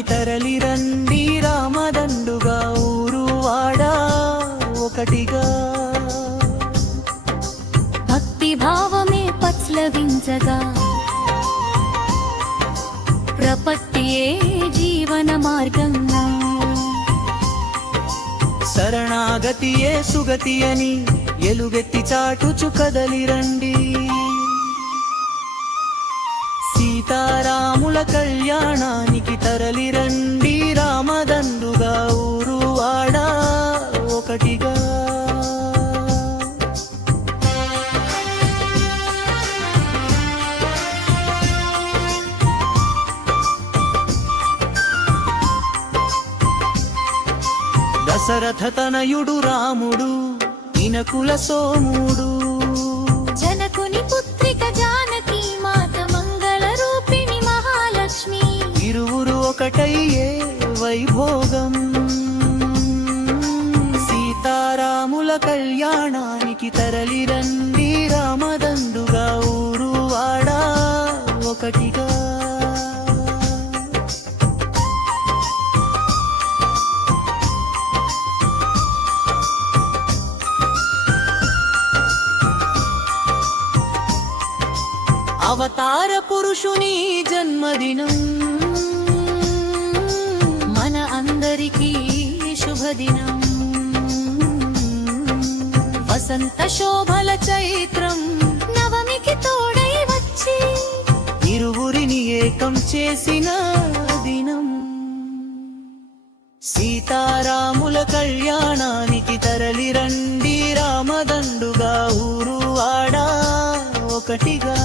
కళ్యాణానికి తరలిరండి రామదండుగా ఊరు వాడా ఒకటిగా. భక్తి భావమే పట్లవించగా ప్రపత్తియే జీవన మార్గంగా. శరణాగతియే సుగతి అని ఎలుగెత్తి చాటుచు కదలిరండి. సీతారాముల కళ్యాణానికి తరలిరండి రామదండుగా ఊరు వాడా ఒకటిగా. దశరథ తనయుడు రాముడు ఇనకుల సోముడు, జనకుని పుత్రిక జానకి మాత మంగళ రూపిణి మహాలక్ష్మి. ఇరువురు ఒకటయ్యే వైభోగం. సీతారాముల కళ్యాణానికి తరలిరండి రామదండుగా ఊరు వాడా ఒకటిగా. అవతార పురుషుని జన్మదినం మన అందరికీ శుభదినం. వసంత శోభల చైత్రం నవమికి తోడై వచ్చి ఇరువురిని ఏకం చేసిన దినం. సీతారాముల కళ్యాణానికి తరలిరండి రామదండుగా ఊరు వాడా ఒకటిగా.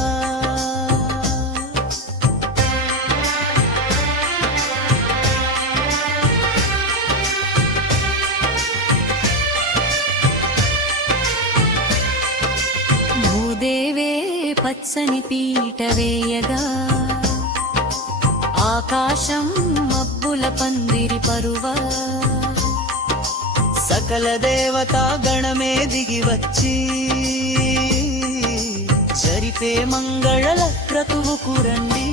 భూదేవే పచ్చని పీట వేయగా ఆకాశం మబ్బుల పందిరి పరువ. సకల దేవతా గణమే దిగి వచ్చి జరిపే మంగళ క్రతువుకు రండి.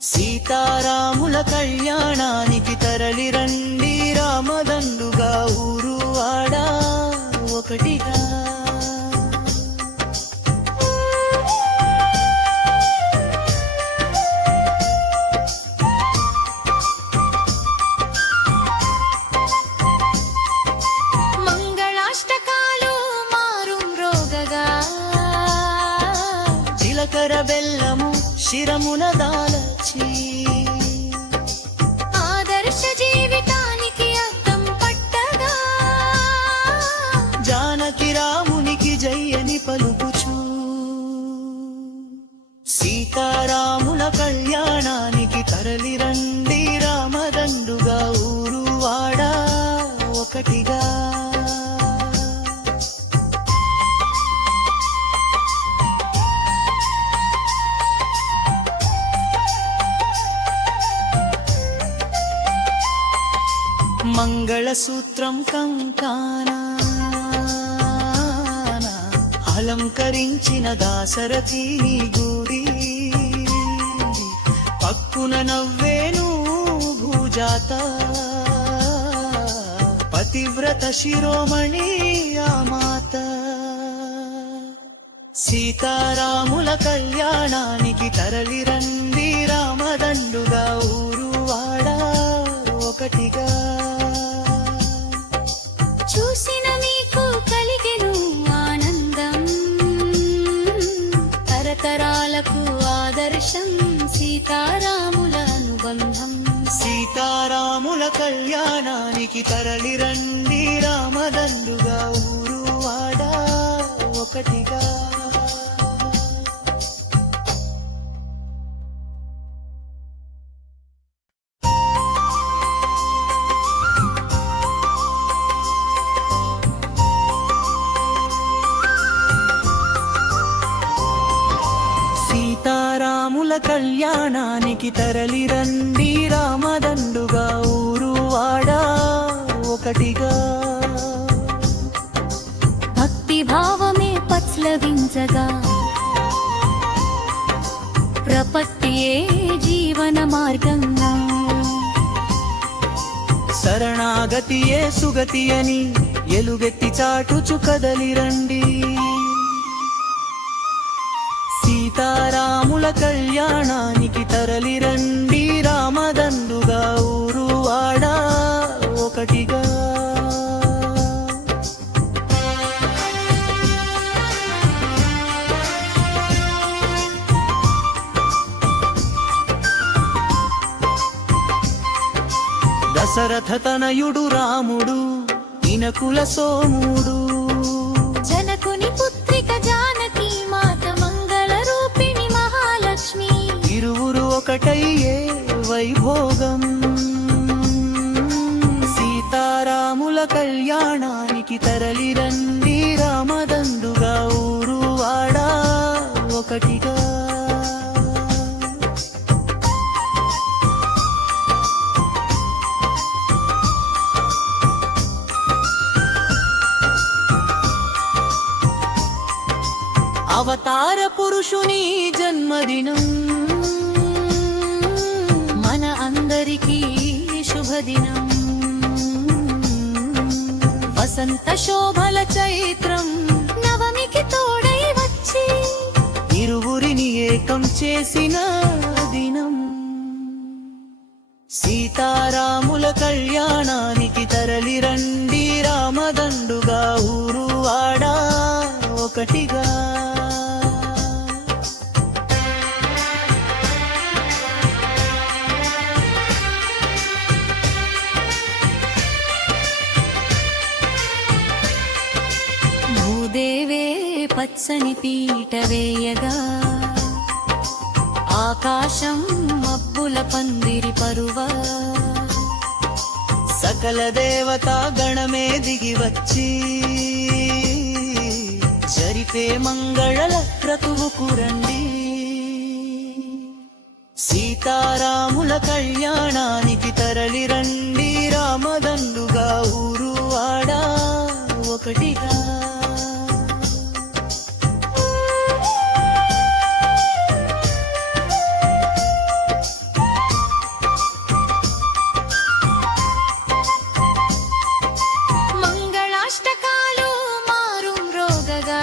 సీతారాముల కళ్యాణానికి తరలిరండి రామదండుగా ఊరు వాడా ఒకటిగా. మంగళాష్టకాలు మారుం రోగగా జీలకర్ర బెల్లము శిరమున దాల్చి ఆదర్శ జీవితానికి అద్దం పట్టగా. జానకి రామునికి జయ్యని పలుకుచు సీతారాముల కళ్యాణానికి తరలిరండి రామదండుగా ఊరు వాడా ఒకటిగా. మంగళసూత్రం కంకానా అలంకరించిన దాసరథి గుడి. పక్కున నవ్వేను భూజాత పతివ్రత శిరోమణి ఆ మాత. సీతారాముల కళ్యాణానికి తరలిరండి రామదండుగా ఊరు వాడా ఒకటిగా. చూసిన మీకు కలిగెను ఆనందం తరతరాలకు ఆదర్శం సీతారాముల అనుబంధం. సీతారాముల కళ్యాణానికి తరలిరండి రామదండుగా ఊరు వాడా ఒకటిగా. సీతారాముల కళ్యాణానికి తరలిరండి రామదండుగా ఊరు వాడా ఒకటిగా. భక్తి భావమే పట్లవించగా ప్రపత్తియే జీవ జీవన మార్గం శరణాగతియే సుగతి అని ఎలుగెత్తి చాటుచు కదలిరండి సీతారాముల కళ్యాణానికి తరలిరండి రామదండుగా ఊరు వాడ ఒకటిగా దశరథ తనయుడు రాముడు ఇనకుల సోముడు జనకుని పుత్రిక జానకి మాత మంగళ రూపిణి మహాలక్ష్మి ఇరువురు ఒకటయ్యే వైభోగం సీతారాముల కళ్యాణానికి తరలిరండి రామదండుగా ఊరు వాడ ఒకటిగా అవతార పురుషుని జన్మదినం మన అందరికీ శుభదినం వసంత శోభల చైత్రం నవమికి తోడై వచ్చి ఇరువురిని ఏకం చేసిన దినం సీతారాముల కళ్యాణానికి తరలిరండి రామదండుగా ఊరు వాడ ఒకటిగా భూదేవే పచ్చని పీట వేయగా ఆకాశం మబ్బుల పందిరి పరువ సకల దేవతా గణమే దిగి వచ్చి జరిపే మంగళ క్రతువుకు రండి సీతారాముల కళ్యాణానికి తరలిరండి రామదండుగా ఊరు వాడ ఒకటిగా మంగళాష్టకాలు మారు మ్రోగగా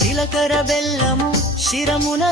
చిలకర బెల్లము శిరమున